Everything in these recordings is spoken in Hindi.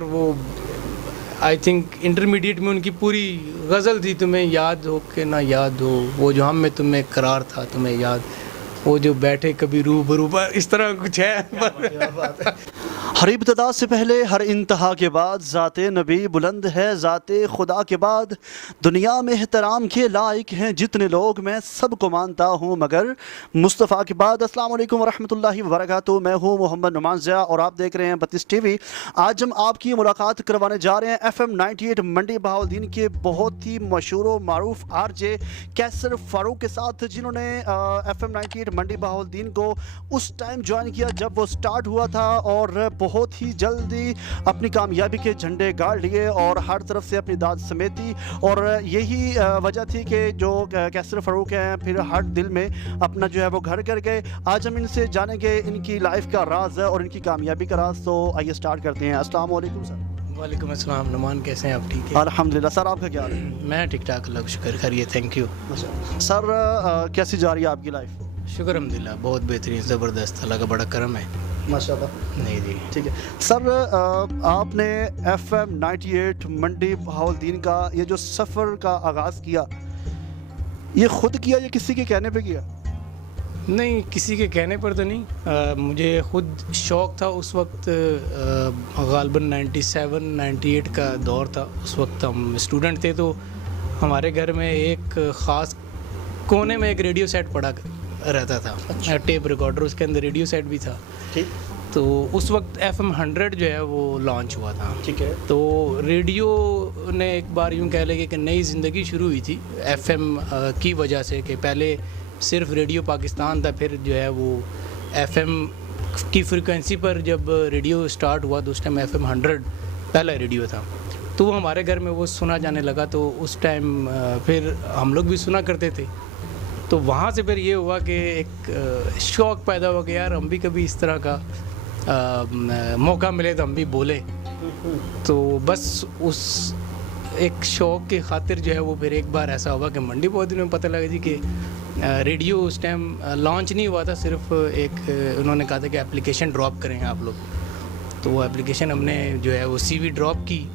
वो आई थिंक इंटरमीडिएट में उनकी पूरी गज़ल थी, तुम्हें याद हो कि ना याद हो, वो जो हम में तुम्हें करार था तुम्हें याद, वो जो बैठे कभी रूबरू, इस तरह कुछ है। हर इब्तिदा से पहले हर इंतहा के बाद ज़ाते नबी बुलंद है, ज़ाते खुदा के बाद दुनिया में एहतराम के लायक हैं जितने लोग, मैं सबको मानता हूँ मगर मुस्तफ़ा के बाद। अस्सलाम वालेकुम वरहमतुल्लाहि वबरकातुहू। मैं हूँ मोहम्मद नुमान ज़िया और आप देख रहे हैं 32 टीवी। आज हम आपकी मुलाकात करवाने जा रहे हैं FM 98 मंडी बहाउद्दीन के बहुत ही मशहूर व मारूफ RJ कैसर फ़ारूक के साथ, जिन्होंने FM 98 मंडी बहाउद्दीन को उस टाइम ज्वाइन किया जब वो स्टार्ट हुआ था और बहुत ही जल्दी अपनी कामयाबी के झंडे गाड़ लिए और हर तरफ से अपनी दाद समेटी। और यही वजह थी कि जो कैसर फ़ारूक हैं फिर हर दिल में अपना जो है वो घर कर गए। आज हम इनसे जानेंगे इनकी लाइफ का राज है और इनकी कामयाबी का राज। तो आइए स्टार्ट करते हैं। अस्सलाम वालेकुम सर। वालेकुम अस्सलाम। नुमान कैसे हैं आप? ठीक है अल्हम्दुलिल्लाह। सर आपका क्या हाल है? मैं ठीक ठाक, अल्लाह का शुक्र, खैरियत, थैंक यू। सर कैसी जा रही है आपकी लाइफ? शुक्र अल्हम्दुलिल्लाह, बहुत बेहतरीन, ज़बरदस्त, अल्लाह का बड़ा करम है। माशाल्लाह। नहीं जी ठीक है सर, आपने FM 98 मंडी बहाउद्दीन का ये जो सफ़र का आगाज़ किया, ये खुद किया या किसी के कहने पे किया? नहीं, किसी के कहने पर तो नहीं, मुझे ख़ुद शौक़ था उस वक्त। ग़ालिबन 97 98 का दौर था। उस वक्त हम स्टूडेंट थे तो हमारे घर में एक ख़ास कोने में एक रेडियो सेट पड़ा रहता था। अच्छा। टेप रिकॉर्डर, उसके अंदर रेडियो सेट भी था। ठीक। तो उस वक्त FM 100 जो है वो लॉन्च हुआ था। ठीक है। तो रेडियो ने एक बार यूँ कह लेंगे कि नई ज़िंदगी शुरू हुई थी FM की वजह से, कि पहले सिर्फ रेडियो पाकिस्तान था, फिर जो है वो FM की फ्रीक्वेंसी पर जब रेडियो स्टार्ट हुआ तो उस टाइम FM 100 पहला रेडियो था। तो वो हमारे घर में वो सुना जाने लगा। तो उस टाइम फिर हम लोग भी सुना करते थे। तो वहाँ से फिर ये हुआ कि एक शौक़ पैदा हो गया, यार हम भी कभी इस तरह का मौका मिले तो हम भी बोले। तो बस उस एक शौक़ की खातिर जो है वो फिर एक बार ऐसा हुआ कि मंडी बहाउद्दीन में पता लगा जी कि रेडियो उस टाइम लॉन्च नहीं हुआ था, सिर्फ एक उन्होंने कहा था कि एप्लीकेशन ड्रॉप करेंगे आप लोग। तो वो एप्लीकेशन हमने जो है वो CV ड्रॉप की,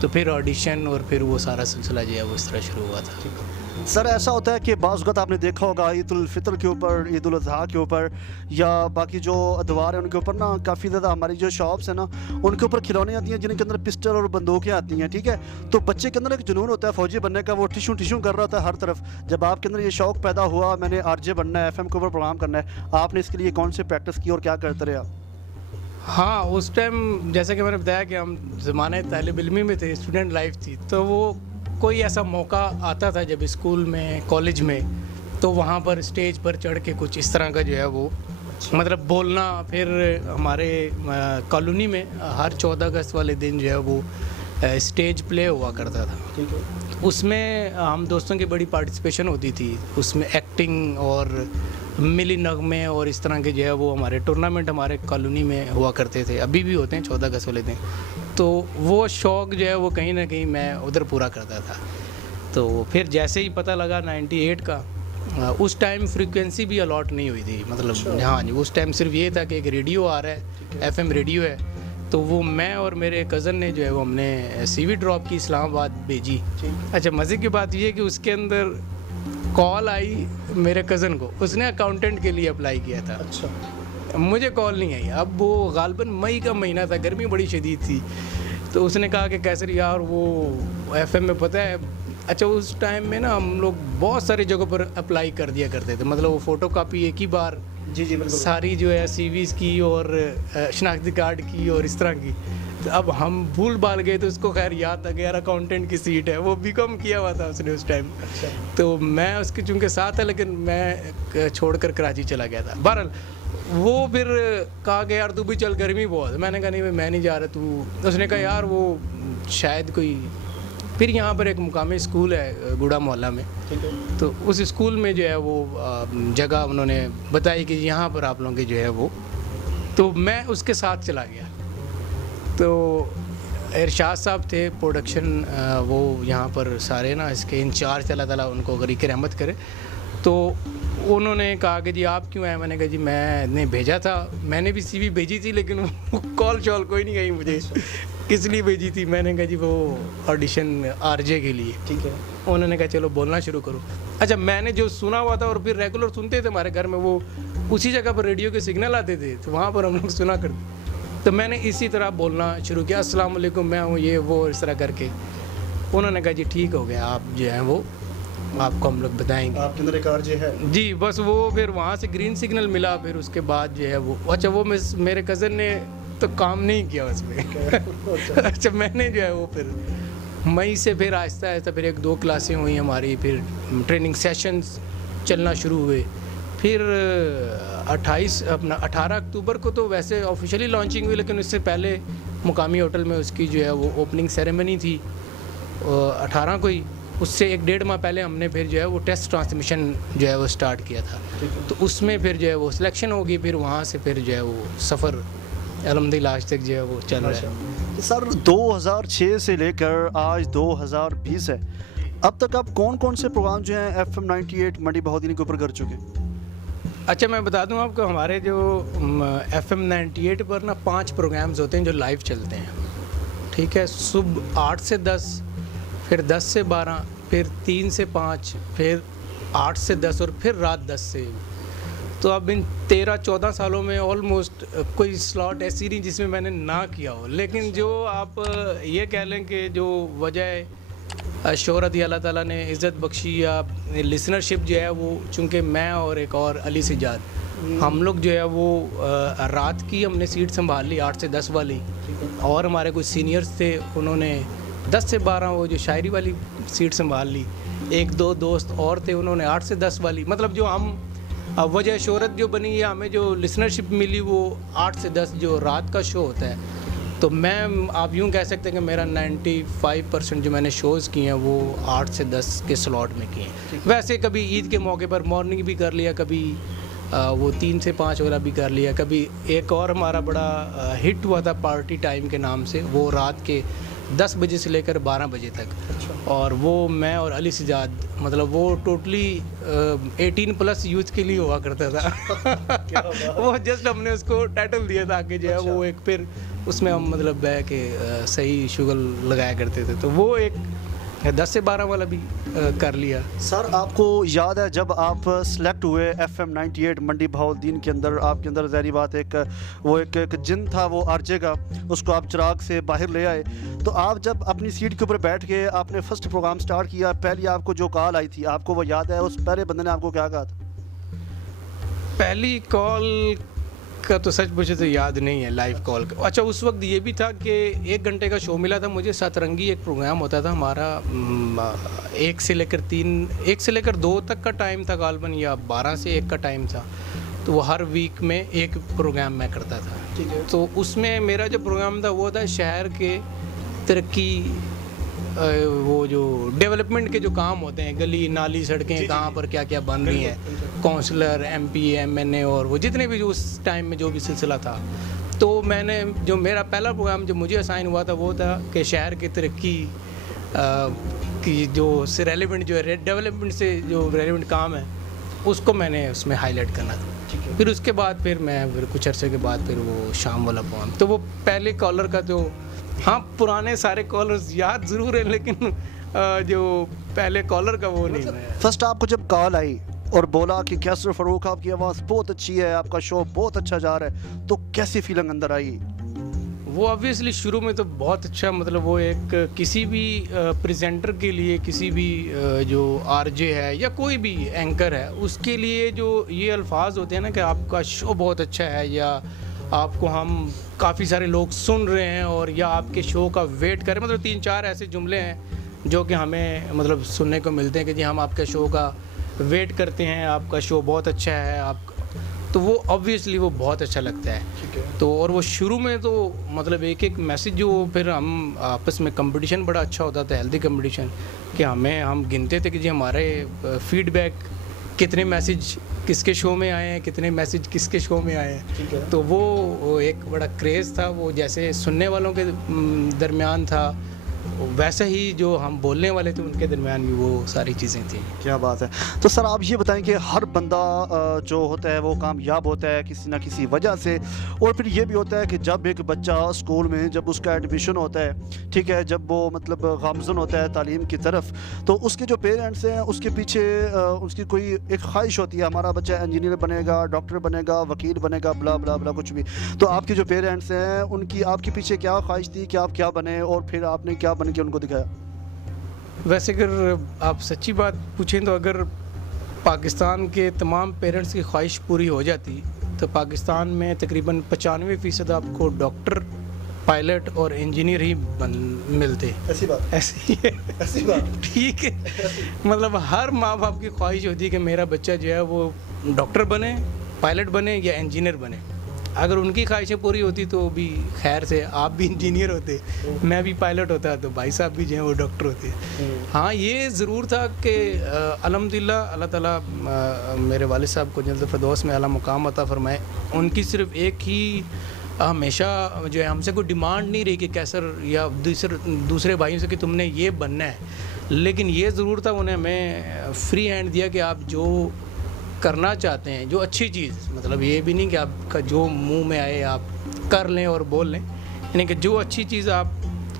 तो फिर ऑडिशन और फिर वो सारा सिलसिला जो है वो इस तरह शुरू हुआ था। सर ऐसा होता है कि बाज़ वक़्त आपने देखा होगा ईद उल फ़ितर के ऊपर, ईद उल अज़हा के ऊपर या बाकी जो अदवार हैं उनके ऊपर ना काफ़ी ज़्यादा हमारी जो शॉप्स हैं ना उनके ऊपर खिलौने आती हैं जिनके अंदर पिस्टल और बंदूकें आती हैं। ठीक है, तो बच्चे के अंदर एक जुनून होता है फ़ौजी बनने का, वो टिशू टिशू कर रहा होता है हर तरफ। जब आपके अंदर ये शौक़ पैदा हुआ मैंने RJ बनना है, FM के ऊपर प्रोग्राम करना है, आपने इसके लिए कौन से प्रैक्टिस की और क्या करते रहे आप? हाँ, उस टाइम जैसे कि मैंने बताया कि हम ज़माने तालिब इल्मी में थे, स्टूडेंट लाइफ थी, तो वो कोई ऐसा मौका आता था जब स्कूल में, कॉलेज में, तो वहाँ पर स्टेज पर चढ़ के कुछ इस तरह का जो है वो मतलब बोलना। फिर हमारे कॉलोनी में हर 14 अगस्त वाले दिन जो है वो स्टेज प्ले हुआ करता था। ठीक है। उसमें हम दोस्तों की बड़ी पार्टिसिपेशन होती थी, उसमें एक्टिंग और मिली नगमे और इस तरह के जो है वो हमारे टूर्नामेंट हमारे कॉलोनी में हुआ करते थे, अभी भी होते हैं 14 अगस्त वाले दिन। तो वो शौक़ जो है वो कहीं ना कहीं मैं उधर पूरा करता था। तो फिर जैसे ही पता लगा 98 का, उस टाइम फ्रीक्वेंसी भी अलॉट नहीं हुई थी, मतलब हाँ जी, उस टाइम सिर्फ ये था कि एक रेडियो आ रहा है, FM रेडियो है। तो वो मैं और मेरे कज़न ने जो है वो हमने CV ड्रॉप की, इस्लामाबाद भेजी। अच्छा, मज़े की बात ये है कि उसके अंदर कॉल आई मेरे कज़न को, उसने अकाउंटेंट के लिए अप्लाई किया था। अच्छा। मुझे कॉल नहीं आई। अब वो ग़ालिबन मई का महीना था, गर्मी बड़ी शदीद थी। तो उसने कहा कि कैसर यार वो FM में पता है। अच्छा, उस टाइम में ना हम लोग बहुत सारी जगहों पर अप्लाई कर दिया करते थे, मतलब वो फ़ोटो कापी एक ही बार जी जी बिल्कुल। सारी जो है CVs की और शनाख्ती कार्ड की और इस तरह की। तो अब हम भूल भाल गए, तो उसको खैर याद था कि यार अकाउंटेंट की सीट है, वो BCom किया हुआ था उसने उस टाइम। अच्छा। तो मैं उसके चूँकि साथ है, लेकिन मैं छोड़कर कराची चला गया था। बहरहाल वो फिर कहा कि यार तू भी चल, गर्मी बहुत है। मैंने कहा नहीं भाई मैं नहीं जा रहा, तू। उसने कहा यार वो शायद कोई, फिर यहाँ पर एक मुकामी स्कूल है गुड़ा मोहल्ला में। ठीक है। तो उस स्कूल में जो है वो जगह उन्होंने बताई कि यहाँ पर आप लोगों की जो है वो, तो मैं उसके साथ चला गया। तो इरशाद साहब थे प्रोडक्शन, वो यहाँ पर सारे ना इसके इंचार्ज, अल्लाह ताला उनको गरीक रहमत करे। तो उन्होंने कहा कि जी आप क्यों आए? मैंने कहा जी मैंने भेजा था, मैंने भी CV भेजी थी, लेकिन कॉल शॉल कोई नहीं गई मुझे। किस लिए भेजी थी? मैंने कहा जी वो ऑडिशन आरजे के लिए। ठीक है। उन्होंने कहा चलो बोलना शुरू करो। अच्छा, मैंने जो सुना हुआ था और फिर रेगुलर सुनते थे हमारे घर में, वो उसी जगह पर रेडियो के सिग्नल आते थे, तो वहाँ पर हम लोग सुना करते। तो मैंने इसी तरह बोलना शुरू किया, अस्सलाम वालेकुम, मैं हूँ ये वो, इस तरह करके। उन्होंने कहा जी ठीक हो गया, आप जो है वो आपको हम लोग बताएंगे। आपके अंदर एक आरजे है? जी, बस वो फिर वहाँ से ग्रीन सिग्नल मिला, फिर उसके बाद जो है वो, अच्छा वो मेरे कज़न ने तो काम नहीं किया उसमें। अच्छा, मैंने जो है वो फिर मई से फिर आहिस्ता आहिस्ता फिर 1-2 क्लासें हुई हमारी, फिर ट्रेनिंग सेशंस चलना शुरू हुए। फिर 18 अक्टूबर को तो वैसे ऑफिशियली लॉन्चिंग हुई, लेकिन उससे पहले मुकामी होटल में उसकी जो है वो ओपनिंग सेरेमनी थी 18 को ही। उससे 1-1.5 माह पहले हमने फिर जो है वो टेस्ट ट्रांसमिशन जो है वो स्टार्ट किया था। तो उसमें फिर जो है वो सिलेक्शन होगी, फिर वहाँ से फिर जो है वो सफ़र अल्हम्दुलिल्लाह आज तक जो है वो चल रहा है। सर 2006 से लेकर आज 2020 है, अब तक आप कौन कौन से प्रोग्राम जो हैं FM 98 मंडी बहाउद्दीन के ऊपर कर चुके हैं? अच्छा, मैं बता दूं आपको, हमारे जो FM 98 पर ना 5 प्रोग्राम्स होते हैं जो लाइव चलते हैं। ठीक है, सुबह 8 से 10, फिर 10 से 12, फिर 3 से 5, फिर 8 से 10 और फिर रात 10 से। तो अब इन 13-14 सालों में ऑलमोस्ट कोई स्लॉट ऐसी नहीं जिसमें मैंने ना किया हो। लेकिन जो आप ये कह लें कि जो वजह शोहरत ही अल्लाह ताला ने इज़्ज़त बख्शी या लिसनरशिप जो है वो, चूँकि मैं और एक और अली सिजाद, हम लोग जो है वो रात की हमने सीट संभाल ली 8 से 10 वाली, और हमारे कुछ सीनियर्स थे उन्होंने 10 से 12 वो जो शायरी वाली सीट संभाल ली। 1-2 दोस्त और थे उन्होंने 8 से 10 वाली। मतलब जो हम वजह शोहरत जो बनी है, हमें जो लिसनरशिप मिली वो 8 से 10 जो रात का शो होता है। तो मैं आप यूँ कह सकते हैं कि मेरा 95% जो मैंने शोज़ किए हैं वो 8 से 10 के स्लॉट में किए हैं। वैसे कभी ईद के मौके पर मॉर्निंग भी कर लिया, कभी वो 3 से 5 वाला भी कर लिया, कभी एक और हमारा बड़ा हिट हुआ था पार्टी टाइम के नाम से, वो रात के 10 बजे से लेकर 12 बजे तक। और वो मैं और अली सिजाद, मतलब वो टोटली 18+ यूथ के लिए हुआ करता था। वो जस्ट हमने उसको टाइटल दिया था कि जो है वो एक, फिर उसमें हम मतलब है कि सही शुगल लगाया करते थे। तो वो एक 10 से 12 वाला भी कर लिया। सर आपको याद है जब आप सेलेक्ट हुए FM 98 मंडी बहाउद्दीन के अंदर, आपके अंदर ज़ाहिर बात एक जिन था वो आरजे का, उसको आप चिराग से बाहर ले आए। तो आप जब अपनी सीट के ऊपर बैठ के आपने फर्स्ट प्रोग्राम स्टार्ट किया, पहली आपको जो कॉल आई थी, आपको वो याद है? उस पहले बंदे ने आपको क्या कहा था? पहली कॉल का तो सच पूछे तो याद नहीं है, लाइव कॉल का। अच्छा, उस वक्त ये भी था कि 1 घंटे का शो मिला था मुझे, सतरंगी एक प्रोग्राम होता था हमारा, 1 से लेकर 2 तक का टाइम था गालबन, या 12 से 1 का टाइम था। तो वो हर वीक में एक प्रोग्राम मैं करता था। ठीक है। तो उसमें मेरा जो प्रोग्राम था वो था शहर के तरक्की, वो जो डेवलपमेंट के जो काम होते हैं, गली नाली सड़कें कहाँ पर क्या क्या बन रही हैं, काउंसलर MP MNA और वो जितने भी जो उस टाइम में जो भी सिलसिला था। तो मैंने जो मेरा पहला प्रोग्राम जो मुझे असाइन हुआ था वो था कि शहर की तरक्की की जो से रेलेवेंट जो है, डेवलपमेंट से जो रेलेवेंट काम है उसको मैंने उसमें हाईलाइट करना था। फिर उसके बाद फिर कुछ अरसे के बाद फिर वो शाम वाला प्रोग्राम। तो वो पहले कॉलर का जो, हाँ पुराने सारे कॉलर्स याद ज़रूर है, लेकिन जो पहले कॉलर का वो नहीं है। फर्स्ट आपको जब कॉल आई और बोला कि कैसर फ़ारूक आपकी आवाज़ बहुत अच्छी है, आपका शो बहुत अच्छा जा रहा है, तो कैसी फीलिंग अंदर आई? वो ऑब्वियसली शुरू में तो बहुत अच्छा, मतलब वो एक किसी भी प्रेजेंटर के लिए, किसी भी जो आरजे है या कोई भी एंकर है, उसके लिए जो ये अल्फाज होते हैं ना कि आपका शो बहुत अच्छा है, या आपको हम काफ़ी सारे लोग सुन रहे हैं, और या आपके शो का वेट करें, मतलब 3-4 ऐसे जुमले हैं जो कि हमें मतलब सुनने को मिलते हैं कि जी हम आपके शो का वेट करते हैं, आपका शो बहुत अच्छा है। आप तो वो ऑब्वियसली वो बहुत अच्छा लगता है। ठीक है। तो और वो शुरू में तो मतलब एक मैसेज जो, फिर हम आपस में कंपटीशन बड़ा अच्छा होता था, हेल्दी कंपटीशन, कि हम गिनते थे कि जी हमारे फीडबैक कितने मैसेज किसके शो में आए हैं, कितने मैसेज किसके शो में आए हैं। तो वो एक बड़ा क्रेज़ था, वो जैसे सुनने वालों के दरमियान था, वैसे ही जो हम बोलने वाले थे उनके दरमियान भी वो सारी चीज़ें थी। क्या बात है। तो सर आप ये बताएं कि हर बंदा जो होता है वो कामयाब होता है किसी ना किसी वजह से, और फिर ये भी होता है कि जब एक बच्चा स्कूल में जब उसका एडमिशन होता है, ठीक है, जब वो मतलब गामज़न होता है तालीम की तरफ, तो उसके जो पेरेंट्स हैं उसके पीछे उसकी कोई एक ख्वाहिश होती है, हमारा बच्चा इंजीनियर बनेगा, डॉक्टर बनेगा, वकील बनेगा, बला बला बला कुछ भी। तो आपके जो पेरेंट्स हैं उनकी आपके पीछे क्या ख्वाहिश थी कि आप क्या बने, और फिर आपने क्या बन के उनको दिखाया? वैसे अगर आप सच्ची बात पूछें तो अगर पाकिस्तान के तमाम पेरेंट्स की ख्वाहिश पूरी हो जाती तो पाकिस्तान में तकरीबन 95% आपको डॉक्टर, पायलट और इंजीनियर ही मिलते। ऐसी बात? ऐसी है। ऐसी बात? ठीक है। मतलब हर माँ बाप की ख्वाहिश होती है कि मेरा बच्चा जो है वो डॉक्टर बने, पायलट बने या इंजीनियर बने। अगर उनकी ख्वाहिशें पूरी होती तो भी खैर से आप भी इंजीनियर होते, मैं भी पायलट होता, तो भाई साहब भी जो हैं वो डॉक्टर होते। हाँ, ये ज़रूर था कि अल्हम्दुलिल्लाह अल्लाह ताला मेरे वालिद साहब को जन्नत फ़िरदौस में आला मुकाम अता फ़रमाए। उनकी सिर्फ़ एक ही हमेशा जो है हमसे कोई डिमांड नहीं रही कि कैसर या दूसरे भाइयों से कि तुमने ये बनना है, लेकिन ये ज़रूर था उन्हें हमें फ्री हैंड दिया कि आप जो करना चाहते हैं, जो अच्छी चीज़, मतलब ये भी नहीं कि आपका जो मुंह में आए आप कर लें और बोल लें, यानी कि जो अच्छी चीज़ आप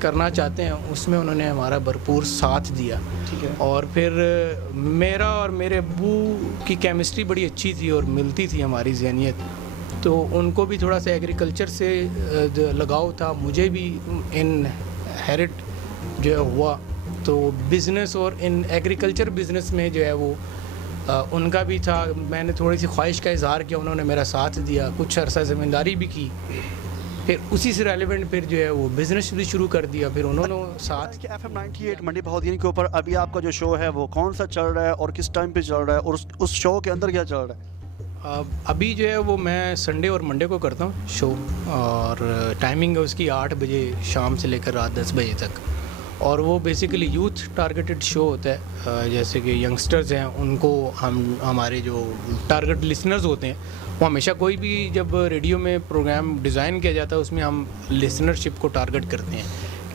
करना चाहते हैं उसमें उन्होंने हमारा भरपूर साथ दिया। ठीक है। और फिर मेरा और मेरे अब्बू की केमिस्ट्री बड़ी अच्छी थी और मिलती थी हमारी ज़हनियत, तो उनको भी थोड़ा सा एग्रीकल्चर से लगाव था, मुझे भी इनहेरिट जो है हुआ। तो बिज़नेस और इन एग्रीकल्चर बिज़नेस में जो है वो उनका भी था। मैंने थोड़ी सी ख्वाहिश का इज़हार किया, उन्होंने मेरा साथ दिया, कुछ अरसा ज़मींदारी भी की, फिर उसी से रेलिवेंट फिर जो है वो बिज़नेस भी शुरू कर दिया, फिर उन्होंने साथ। कि FM 98 मंडी बहाउद्दीन के ऊपर अभी आपका जो शो है वो कौन सा चल रहा है और किस टाइम पे चल रहा है, और उस शो के अंदर क्या चल रहा है? अभी जो है वो मैं संडे और मंडे को करता हूँ शो, और टाइमिंग है उसकी 8 बजे शाम से लेकर रात 10 बजे तक, और वो बेसिकली यूथ टारगेटेड शो होता है। जैसे कि यंगस्टर्स हैं उनको हमारे जो टारगेट लिसनर्स होते हैं वो हमेशा कोई भी जब रेडियो में प्रोग्राम डिज़ाइन किया जाता है उसमें हम लिसनरशिप को टारगेट करते हैं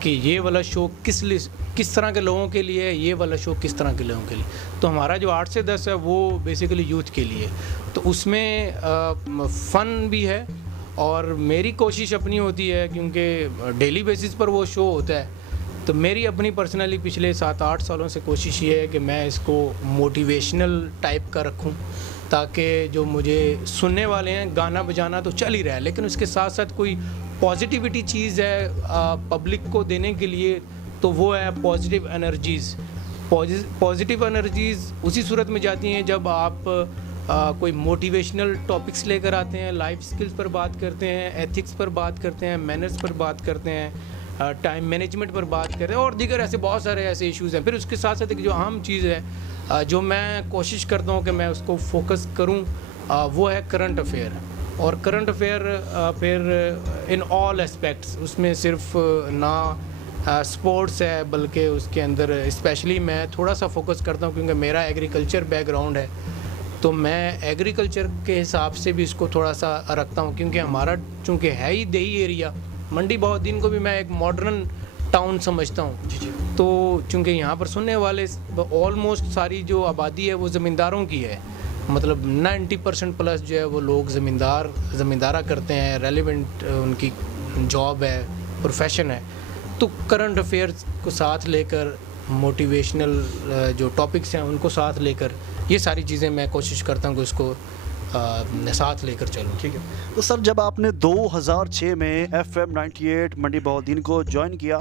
कि ये वाला शो किस तरह के लोगों के लिए है, ये वाला शो किस तरह के लोगों के लिए। तो हमारा जो 8 से 10 है वो बेसिकली यूथ के लिए, तो उसमें फ़न भी है, और मेरी कोशिश अपनी होती है क्योंकि डेली बेसिस पर वो शो होता है, तो मेरी अपनी पर्सनली पिछले 7-8 सालों से कोशिश ये है कि मैं इसको मोटिवेशनल टाइप का रखूं, ताकि जो मुझे सुनने वाले हैं, गाना बजाना तो चल ही रहा है लेकिन उसके साथ साथ कोई पॉजिटिविटी चीज़ है पब्लिक को देने के लिए, तो वो है पॉजिटिव एनर्जीज़। पॉजिटिव एनर्जीज़ उसी सूरत में जाती हैं जब आप कोई मोटिवेशनल टॉपिक्स लेकर आते हैं, लाइफ स्किल्स पर बात करते हैं, एथिक्स पर बात करते हैं, मैनर्स पर बात करते हैं, टाइम मैनेजमेंट पर बात करें, और दीगर ऐसे बहुत सारे ऐसे इश्यूज़ हैं। फिर उसके साथ साथ एक जो अहम चीज़ है जो मैं कोशिश करता हूँ कि मैं उसको फोकस करूँ, वो है करंट अफेयर। और करंट अफेयर फिर इन ऑल एस्पेक्ट्स, उसमें सिर्फ ना स्पोर्ट्स है बल्कि उसके अंदर स्पेशली मैं थोड़ा सा फोकस करता हूँ क्योंकि मेरा एग्रीकल्चर बैकग्राउंड है, तो मैं एग्रीकल्चर के हिसाब से भी इसको थोड़ा सा रखता हूँ क्योंकि हमारा चूँकि है ही देही एरिया, मंडी बहाउद्दीन को भी मैं एक मॉडर्न टाउन समझता हूँ। तो चूँकि यहाँ पर सुनने वाले ऑलमोस्ट सारी जो आबादी है वो ज़मींदारों की है, मतलब 90% प्लस जो है वो लोग ज़मींदारा करते हैं, रेलिवेंट उनकी जॉब है, प्रोफेशन है। तो करंट अफेयर्स को साथ लेकर, मोटिवेशनल जो टॉपिक्स हैं उनको साथ लेकर, ये सारी चीज़ें मैं कोशिश करता हूँ कि उसको साथ लेकर चलूँ। ठीक है। तो सर जब आपने 2006 में FM 98 मंडी बहाउद्दीन को ज्वाइन किया,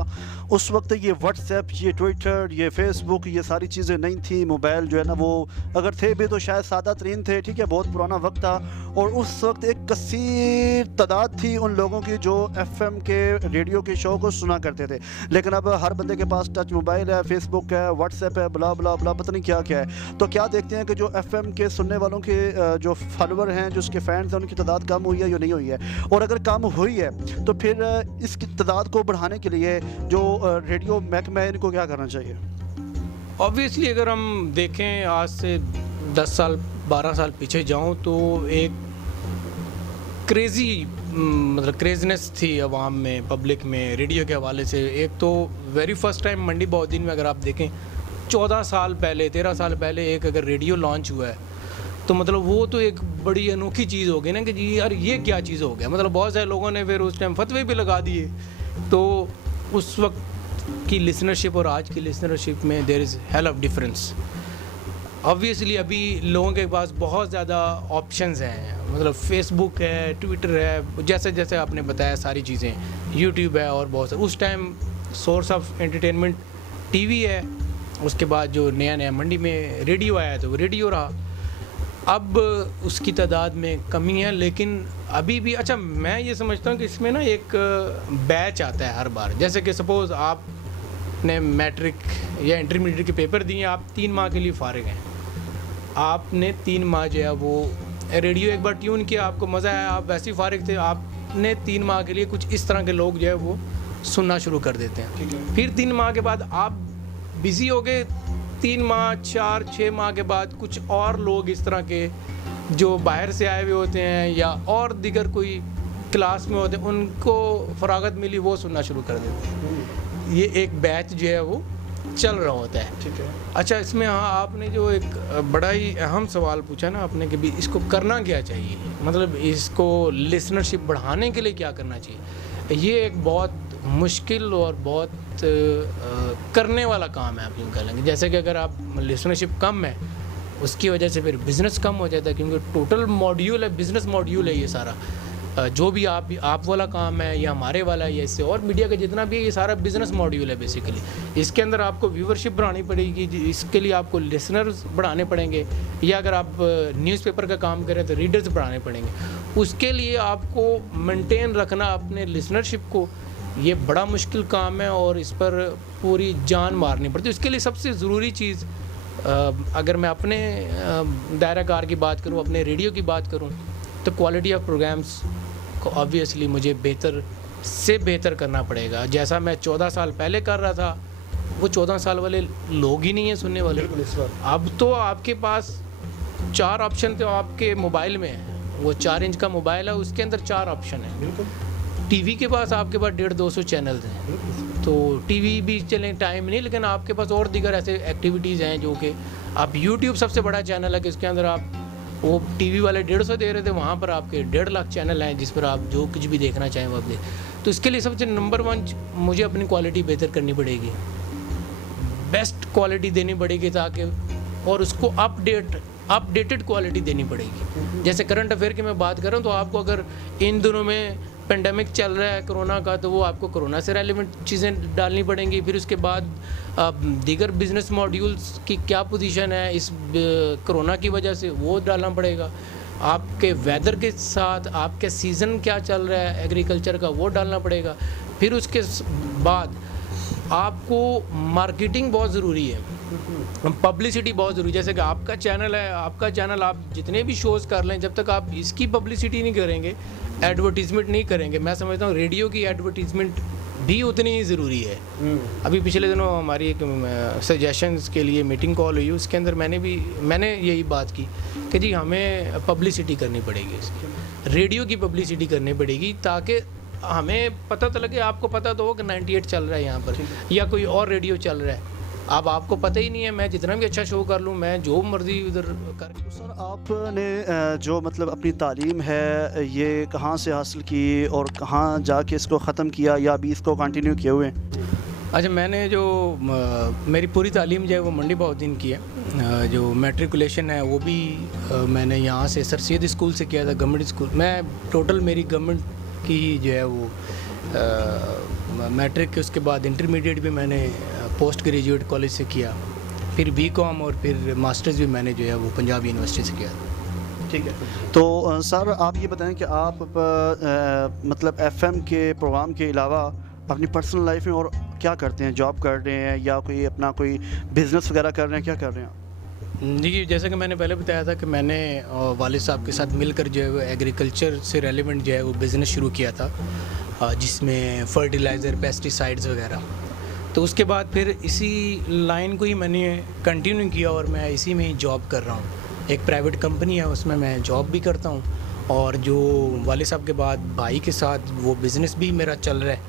उस वक्त ये व्हाट्सएप, ये ट्विटर, ये फेसबुक, ये सारी चीज़ें नहीं थी। मोबाइल जो है ना वो अगर थे भी तो शायद सादा तरीन थे, ठीक है, बहुत पुराना वक्त था। और उस वक्त एक कसीर तादाद थी उन लोगों की जो FM के रेडियो के शो को सुना करते थे, लेकिन अब हर बंदे के पास टच मोबाइल है, फेसबुक है, व्हाट्सएप है, बला बला बला पता नहीं क्या क्या है। तो क्या देखते हैं कि जो FM के सुनने वालों के जो फॉलोअर हैं, जो उसके फैंस हैं, उनकी तादाद कम हुई है या नहीं हुई है? और अगर कम हुई है तो फिर इसकी तादाद को बढ़ाने के लिए जो रेडियो महकमा है इनको क्या करना चाहिए? ऑब्वियसली अगर हम देखें आज से 10 साल 12 साल पीछे जाऊं तो एक क्रेज़ी मतलब क्रेजनेस थी अवाम में, पब्लिक में रेडियो के हवाले से। एक तो वेरी फर्स्ट टाइम मंडी बहुद्दीन में अगर आप देखें 14 साल पहले 13 साल पहले एक अगर रेडियो लॉन्च हुआ है तो मतलब वो तो एक बड़ी अनोखी चीज़ हो गई ना कि जी यार ये क्या चीज़ हो गया। मतलब बहुत सारे लोगों ने फिर उस टाइम फतवे भी लगा दिए। तो उस वक्त की लिसनरशिप और आज की लिसनरशिप में there is hell of difference. Obviously अभी लोगों के पास बहुत ज़्यादा ऑप्शंस हैं, मतलब फेसबुक है, ट्विटर है, जैसे जैसे आपने बताया सारी चीज़ें, यूट्यूब है और बहुत सारे। उस time source of entertainment TV है, उसके बाद जो नया नया मंडी में रेडियो आया तो वो रेडियो रहा। अब उसकी तादाद में कमी है, लेकिन अभी भी अच्छा मैं ये समझता हूँ कि इसमें ना एक बैच आता है हर बार। जैसे कि सपोज़ आपने मैट्रिक या इंटरमीडिएट के पेपर दिए, आप 3 माह के लिए फारिग हैं, आपने 3 माह जो है वो रेडियो एक बार ट्यून किया, आपको मज़ा आया, आप वैसे ही फारिग थे, आपने 3 माह के लिए कुछ इस तरह के लोग जो है वो सुनना शुरू कर देते हैं। फिर 3 माह के बाद आप बिज़ी हो गए, 3 माह 4-6 माह के बाद कुछ और लोग इस तरह के जो बाहर से आए हुए होते हैं या और दिगर कोई क्लास में होते हैं, उनको फरागत मिली, वो सुनना शुरू कर देते हैं। ये एक बैच जो है वो चल रहा होता है। ठीक है। अच्छा, इसमें हाँ आपने जो एक बड़ा ही अहम सवाल पूछा ना आपने कि भी इसको करना क्या चाहिए, मतलब इसको लिसनरशिप बढ़ाने के लिए क्या करना चाहिए, ये एक बहुत मुश्किल और बहुत करने वाला काम है, आप यूँ कह लेंगे। जैसे कि अगर आप लिसनरशिप कम है उसकी वजह से फिर बिज़नेस कम हो जाता है, क्योंकि टोटल मॉड्यूल है, बिज़नेस मॉड्यूल है ये सारा। जो भी आप वाला काम है या हमारे वाला है या इससे और मीडिया का जितना भी है, ये सारा बिज़नेस मॉड्यूल है बेसिकली। इसके अंदर आपको व्यूवरशिप बढ़ानी पड़ेगी, इसके लिए आपको लिसनर्स बढ़ाने पड़ेंगे, या अगर आप न्यूज़पेपर का काम करें तो रीडर्स बढ़ाने पड़ेंगे। उसके लिए आपको मेंटेन रखना अपने लिसनरशिप को, ये बड़ा मुश्किल काम है और इस पर पूरी जान मारनी पड़ती है। इसके लिए सबसे ज़रूरी चीज़, अगर मैं अपने दायरा कार की बात करूं, अपने रेडियो की बात करूं, तो क्वालिटी ऑफ प्रोग्राम्स को ऑब्वियसली मुझे बेहतर से बेहतर करना पड़ेगा। जैसा मैं 14 साल पहले कर रहा था, वो 14 साल वाले लोग ही नहीं हैं सुनने वाले। अब तो आपके पास 4 ऑप्शन तो आपके मोबाइल में है, वो 4 इंच का मोबाइल है, उसके अंदर 4 ऑप्शन है। टीवी के पास आपके पास 150-200 चैनल्स हैं, तो टीवी भी चलें टाइम नहीं, लेकिन आपके पास और दीगर ऐसे एक्टिविटीज़ हैं जो कि आप यूट्यूब सबसे बड़ा चैनल है कि उसके अंदर आप वो टीवी वाले 150 दे रहे थे, वहाँ पर आपके 1.5 लाख चैनल हैं जिस पर आप जो कुछ भी देखना चाहें वो आप देख। तो इसके लिए सबसे नंबर 1 मुझे अपनी क्वालिटी बेहतर करनी पड़ेगी, बेस्ट क्वालिटी देनी पड़ेगी ताकि, और उसको अपडेटेड क्वालिटी देनी पड़ेगी। जैसे करंट अफेयर की मैं बात कर रहा हूँ, तो आपको अगर इन दिनों में पेंडेमिक चल रहा है कोरोना का, तो वो आपको कोरोना से रेलिवेंट चीज़ें डालनी पड़ेंगी। फिर उसके बाद दीगर बिजनेस मॉड्यूल्स की क्या पोजीशन है इस कोरोना की वजह से, वो डालना पड़ेगा। आपके वेदर के साथ आपके सीज़न क्या चल रहा है एग्रीकल्चर का, वो डालना पड़ेगा। फिर उसके बाद आपको मार्केटिंग बहुत ज़रूरी है, पब्लिसिटी बहुत ज़रूरी। जैसे कि आपका चैनल है, आपका चैनल आप जितने भी शोज़ कर लें, जब तक आप इसकी पब्लिसिटी नहीं करेंगे, एडवर्टीज़मेंट नहीं करेंगे, मैं समझता हूँ रेडियो की एडवर्टीज़मेंट भी उतनी ही ज़रूरी है। अभी पिछले दिनों हमारी एक सजेशंस के लिए मीटिंग कॉल हुई, उसके अंदर मैंने यही बात की कि जी हमें पब्लिसिटी करनी पड़ेगी, इसकी रेडियो की पब्लिसिटी करनी पड़ेगी, ताकि हमें पता तो लगे। आपको पता तो हो कि 98 चल रहा है यहाँ पर या कोई और रेडियो चल रहा है, अब आपको पता ही नहीं है। मैं जितना भी अच्छा शो कर लूँ, मैं जो मर्जी उधर कर। सर आपने जो मतलब अपनी तालीम है ये कहाँ से हासिल की और कहाँ जाके इसको ख़त्म किया या अभी इसको कंटिन्यू किए हुए हैं? अच्छा, मैंने जो मेरी पूरी तालीम जो है वो मंडी बहुद्दीन की है। जो मैट्रिकुलेशन है वो भी मैंने यहाँ से सर सैयद स्कूल से किया था, गवर्नमेंट स्कूल। मैं टोटल मेरी गवर्नमेंट की जो है वो मैट्रिक के उसके बाद इंटरमीडिएट भी मैंने पोस्ट ग्रेजुएट कॉलेज से किया, फिर बीकॉम और फिर मास्टर्स भी मैंने जो है वो पंजाब यूनिवर्सिटी से किया। ठीक है। तो सर आप ये बताएं कि आप मतलब एफएम के प्रोग्राम के अलावा अपनी पर्सनल लाइफ में और क्या करते हैं? जॉब कर रहे हैं या कोई अपना कोई बिज़नेस वगैरह कर रहे हैं, क्या कर रहे हैं आप? जी, जैसे कि मैंने पहले बताया था कि मैंने वालिद साहब के साथ मिलकर जो है वो एग्रीकल्चर से रेलिवेंट जो है वो बिज़नेस शुरू किया था, जिसमें फर्टिलाइज़र, पेस्टिसाइड्स वगैरह। तो उसके बाद फिर इसी लाइन को ही मैंने कंटिन्यू किया और मैं इसी में ही जॉब कर रहा हूँ। एक प्राइवेट कंपनी है, उसमें मैं जॉब भी करता हूँ और जो वाले साहब के बाद भाई के साथ वो बिज़नेस भी मेरा चल रहा है,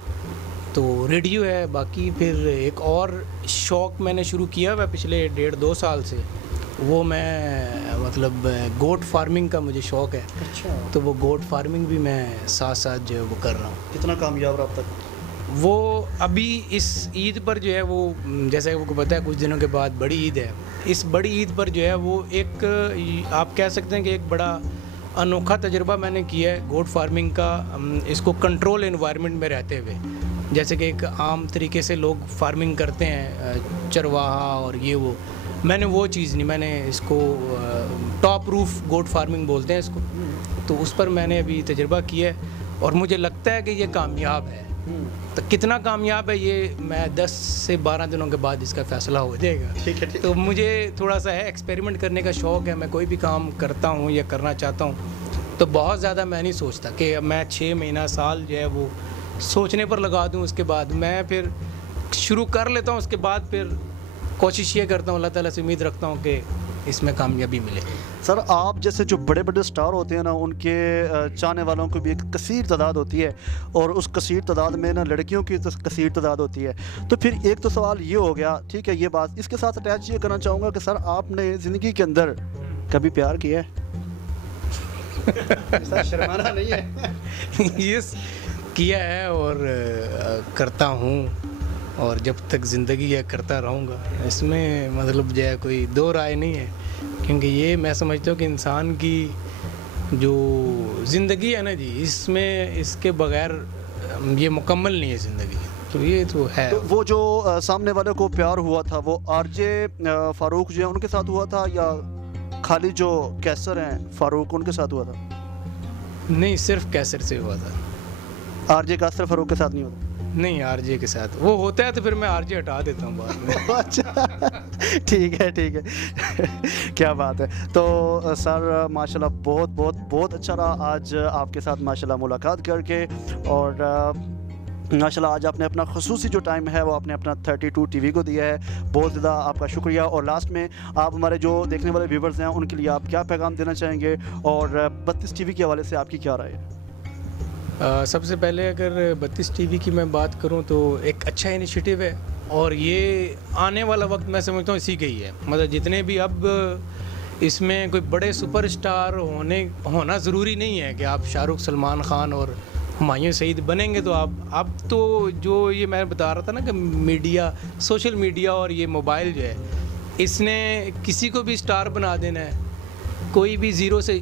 तो रेडियो है। बाकी फिर एक और शौक़ मैंने शुरू किया हुआ पिछले 1.5-2 साल से, वो मैं मतलब गोट फार्मिंग का मुझे शौक़ है। अच्छा। तो वो गोट फार्मिंग भी मैं साथ साथ जो है वो कर रहा हूँ। कितना कामयाब रहा अब तक? वो अभी इस ईद पर जो है वो, जैसा कि आपको पता है कुछ दिनों के बाद बड़ी ईद है, इस बड़ी ईद पर जो है वो एक आप कह सकते हैं कि एक बड़ा अनोखा तजुर्बा मैंने किया है गोट फार्मिंग का, इसको कंट्रोल एनवायरनमेंट में रहते हुए। जैसे कि एक आम तरीके से लोग फार्मिंग करते हैं चरवाहा और ये वो, मैंने वो चीज़ नहीं, मैंने इसको टॉप रूफ गोट फार्मिंग बोलते हैं इसको, तो उस पर मैंने अभी तजुर्बा किया है और मुझे लगता है कि ये कामयाब है। तो कितना कामयाब है ये मैं 10 से 12 दिनों के बाद इसका फ़ैसला हो जाएगा। ठीक है, ठीक। तो मुझे थोड़ा सा है एक्सपेरिमेंट करने का शौक़ है। मैं कोई भी काम करता हूँ या करना चाहता हूँ तो बहुत ज़्यादा मैं नहीं सोचता कि मैं 6 महीना साल जो है वो सोचने पर लगा दूँ, उसके बाद मैं फिर शुरू कर लेता हूँ। उसके बाद फिर कोशिश ये करता हूँ, अल्लाह ताला से उम्मीद रखता हूँ कि इसमें कामयाबी मिले। सर, आप जैसे जो बड़े बड़े स्टार होते हैं ना, उनके चाहने वालों की भी एक कसीर तादाद होती है और उस कसीर तादाद में ना लड़कियों की कसीर तादाद होती है। तो फिर एक तो सवाल ये हो गया, ठीक है, ये बात इसके साथ अटैच ये करना चाहूँगा कि सर आपने ज़िंदगी के अंदर कभी प्यार किया है? सर शर्माना नहीं है। यस, किया है और करता हूँ और जब तक ज़िंदगी है करता रहूँगा। इसमें मतलब जो है कोई दो राय नहीं है, क्योंकि ये मैं समझता हूँ कि इंसान की जो ज़िंदगी है ना जी, इसमें इसके बगैर ये मुकम्मल नहीं है ज़िंदगी, तो ये तो है। तो वो जो सामने वाले को प्यार हुआ था वो आरजे फारूक जो है उनके साथ हुआ था या खाली जो कैसर हैं फारूक उनके साथ हुआ था? नहीं, सिर्फ कैसर से हुआ था। आरजे कासर फारूक के साथ नहीं होता? नहीं, आरजे के साथ वो होता है तो फिर मैं आरजे हटा देता हूँ बाद में। अच्छा, ठीक है, ठीक है। क्या बात है। तो सर माशाल्लाह बहुत बहुत बहुत अच्छा रहा आज आपके साथ माशाल्लाह मुलाकात करके, और माशाल्लाह आज आपने अपना ख़ुसूसी जो टाइम है वो आपने अपना 32 टीवी को दिया है, बहुत ज़्यादा आपका शुक्रिया। और लास्ट में आप हमारे जो देखने वाले व्यूवर्स हैं उनके लिए आप क्या पैगाम देना चाहेंगे और 32 टीवी के हवाले से आपकी क्या राय है? सबसे पहले अगर 32 टीवी की मैं बात करूं तो एक अच्छा इनिशिएटिव है और ये आने वाला वक्त मैं समझता हूँ इसी का ही है। मतलब जितने भी अब इसमें कोई बड़े सुपरस्टार होना ज़रूरी नहीं है कि आप शाहरुख, सलमान खान और हुमायूं सईद बनेंगे तो आप तो जो ये मैं बता रहा था ना कि मीडिया, सोशल मीडिया और ये मोबाइल जो है, इसने किसी को भी स्टार बना देना है। कोई भी ज़ीरो से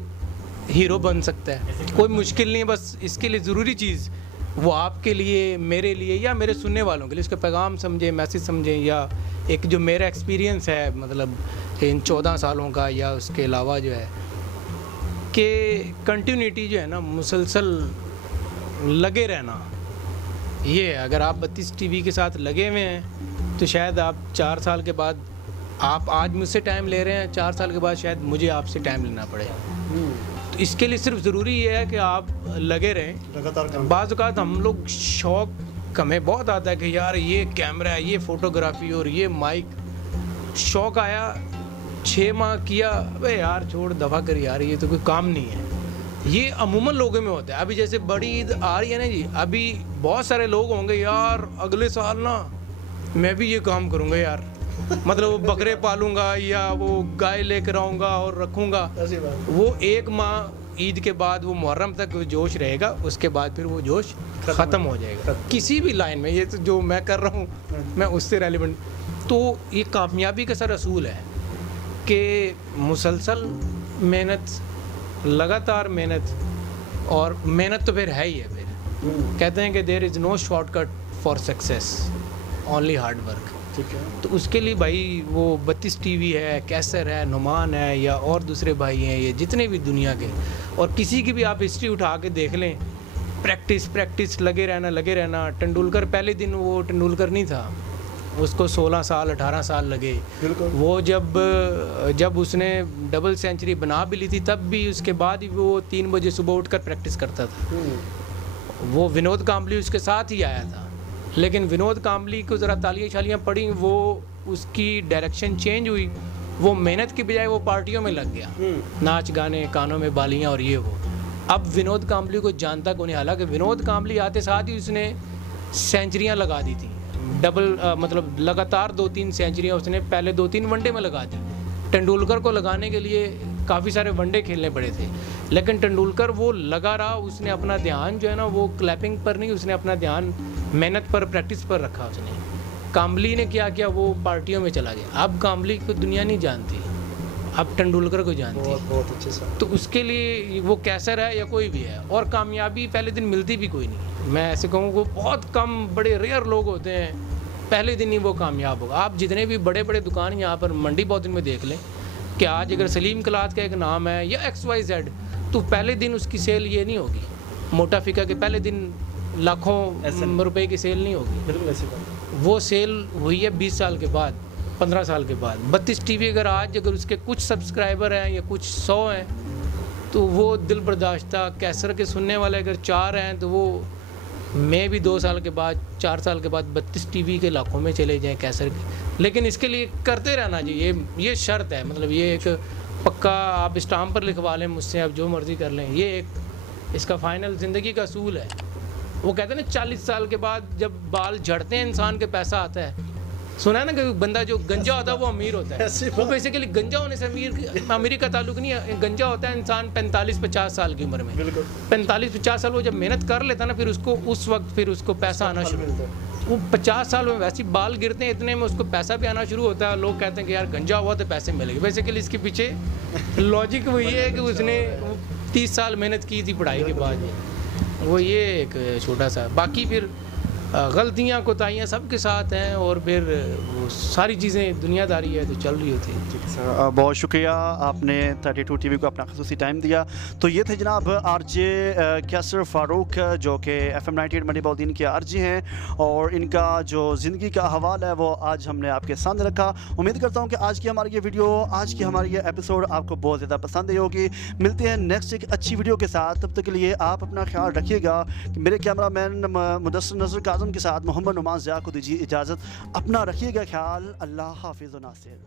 हीरो बन सकता है, कोई मुश्किल नहीं है। बस इसके लिए ज़रूरी चीज़ वो आपके लिए, मेरे लिए या मेरे सुनने वालों के लिए इसका पैगाम समझें, मैसेज समझें, या एक जो मेरा एक्सपीरियंस है मतलब इन 14 सालों का या उसके अलावा जो है कि कंटिन्यूटी जो है ना, मुसलसल लगे रहना, ये है। अगर आप 32 टीवी के साथ लगे हुए हैं तो शायद आप 4 साल के बाद, आप आज मुझसे टाइम ले रहे हैं, 4 साल के बाद शायद मुझे आपसे टाइम लेना पड़े। तो इसके लिए सिर्फ ज़रूरी ये है कि आप लगे रहें लगातार। बाज़ औक़ात हम लोग शौक़ हमें बहुत आता है कि यार ये कैमरा है, ये फ़ोटोग्राफ़ी और ये माइक, शौक़ आया 6 माह किया, अबे यार छोड़, दफ़ा कर यार, ये तो कोई काम नहीं है। ये अमूमन लोगों में होता है। अभी जैसे बड़ी ईद आ रही है ना जी, अभी बहुत सारे लोग होंगे यार अगले साल ना मैं भी ये काम करूँगा यार, मतलब वो बकरे पालूंगा या वो गाय लेकर आऊँगा और रखूँगा। वो 1 माह ईद के बाद, वो मुहर्रम तक जोश रहेगा, उसके बाद फिर वो जोश ख़त्म हो जाएगा किसी भी लाइन में। ये तो जो मैं कर रहा हूँ मैं उससे रेलिवेंट, तो ये कामयाबी का सर असूल है कि मुसलसल मेहनत, लगातार मेहनत, और मेहनत तो फिर है ही है। फिर कहते हैं कि there is no shortcut for success, only hard work. ठीक है। तो उसके लिए भाई वो 32 टीवी है, कैसर है, नुमान है, या और दूसरे भाई हैं, ये जितने भी दुनिया के, और किसी की भी आप हिस्ट्री उठा के देख लें, प्रैक्टिस लगे रहना। तेंदुलकर, पहले दिन वो तेंदुलकर नहीं था, उसको 16 साल 18 साल लगे। वो जब उसने डबल सेंचुरी बना भी ली थी, तब भी उसके बाद ही वो 3 बजे सुबह उठकर प्रैक्टिस करता था। वो विनोद कांबली उसके साथ ही आया था, लेकिन विनोद कांबली को ज़रा तालियां शालियां पड़ी, वो उसकी डायरेक्शन चेंज हुई, वो मेहनत की बजाय वो पार्टियों में लग गया, नाच गाने, कानों में बालियां और ये वो। अब विनोद कांबली को जानता कौन है। हालांकि विनोद कांबली आते साथ ही उसने सेंचुरियां लगा दी थी, डबल मतलब लगातार 2-3 सेंचुरियां उसने पहले 2-3 वनडे में लगा दी। तेंदुलकर को लगाने के लिए काफ़ी सारे वनडे खेलने पड़े थे, लेकिन तेंदुलकर वो लगा रहा, उसने अपना ध्यान जो है ना वो क्लैपिंग पर नहीं, उसने अपना ध्यान मेहनत पर, प्रैक्टिस पर रखा उसने। कांबली ने क्या किया, वो पार्टियों में चला गया। अब कांबली को दुनिया नहीं जानती, अब तेंदुलकर को जानती है। बहुत अच्छे से। तो उसके लिए वो कैसर है या कोई भी है, और कामयाबी पहले दिन मिलती भी कोई नहीं। मैं ऐसे कहूँ वो बहुत कम, बड़े रेयर लोग होते हैं पहले दिन ही वो कामयाब होगा। आप जितने भी बड़े बड़े दुकान यहाँ पर मंडी बौद्धिन में देख लें कि आज अगर सलीम क्लॉथ का एक नाम है या XYZ, तो पहले दिन उसकी सेल ये नहीं होगी। मोटा फिका के पहले दिन लाखों रुपए की सेल नहीं होगी। बिल्कुल ऐसी बात। वो सेल हुई है 20 साल के बाद, 15 साल के बाद। 32 टीवी अगर उसके कुछ सब्सक्राइबर हैं या कुछ 100 हैं, तो वो दिल बर्दाश्ता कैसर के सुनने वाले अगर 4 हैं, तो वो मैं भी 2 साल के बाद, 4 साल के बाद 32 टीवी के लाखों में चले जाएं कैसर के। लेकिन इसके लिए करते रहना चाहिए, ये शर्त है। मतलब ये एक पक्का आप स्टाम्प पर लिखवा लें मुझसे, आप जो मर्ज़ी कर लें, ये एक इसका फाइनल ज़िंदगी का असूल है। वो कहते हैं ना 40 साल के बाद जब बाल झड़ते हैं इंसान के पैसा आता है। सुना है ना कि बंदा जो गंजा होता है वो अमीर होता है। वो बेसिकली गंजा होने से अमीरी का ताल्लुक नहीं है। गंजा होता है इंसान 45-50 साल की उम्र में। 45-50 साल वो जब मेहनत कर लेता है ना, फिर उसको उस वक्त फिर उसको पैसा आना शुरू होता है। वो 50 साल में वैसे बाल गिरते हैं, इतने में उसको पैसा भी आना शुरू होता है। लोग कहते हैं कि यार गंजा हुआ तो पैसे मिलेंगे। बेसिकली इसके पीछे लॉजिक वही है कि उसने 30 साल मेहनत की थी पढ़ाई के बाद। वो ये एक छोटा सा, बाकी फिर गलतियाँ कोताहियाँ सबके साथ हैं, और फिर वो सारी चीज़ें दुनियादारी है तो चल रही होती है। बहुत शुक्रिया, आपने 32 टीवी को अपना खसूसी टाइम दिया। तो ये थे जनाब RJ कैसर फ़ारूक, जो कि FM 98 मंडी बौद्धिन के RJ हैं, और इनका जो ज़िंदगी का हवाला है वो आज हमने आपके सामने रखा। उम्मीद करता हूँ कि आज की हमारी ये वीडियो, आज की हमारी ये एपिसोड आपको बहुत ज़्यादा पसंद आई होगी। मिलते हैं नेक्स्ट एक अच्छी वीडियो के साथ, तब तक के लिए आप अपना ख्याल रखिएगा। मेरे कैमरामैन मुदस्सिर नज़र के साथ मोहम्मद नुमान ज़िया को दीजिए इजाज़त। अपना रखिएगा ख्याल। अल्लाह हाफिज़ व नासिर।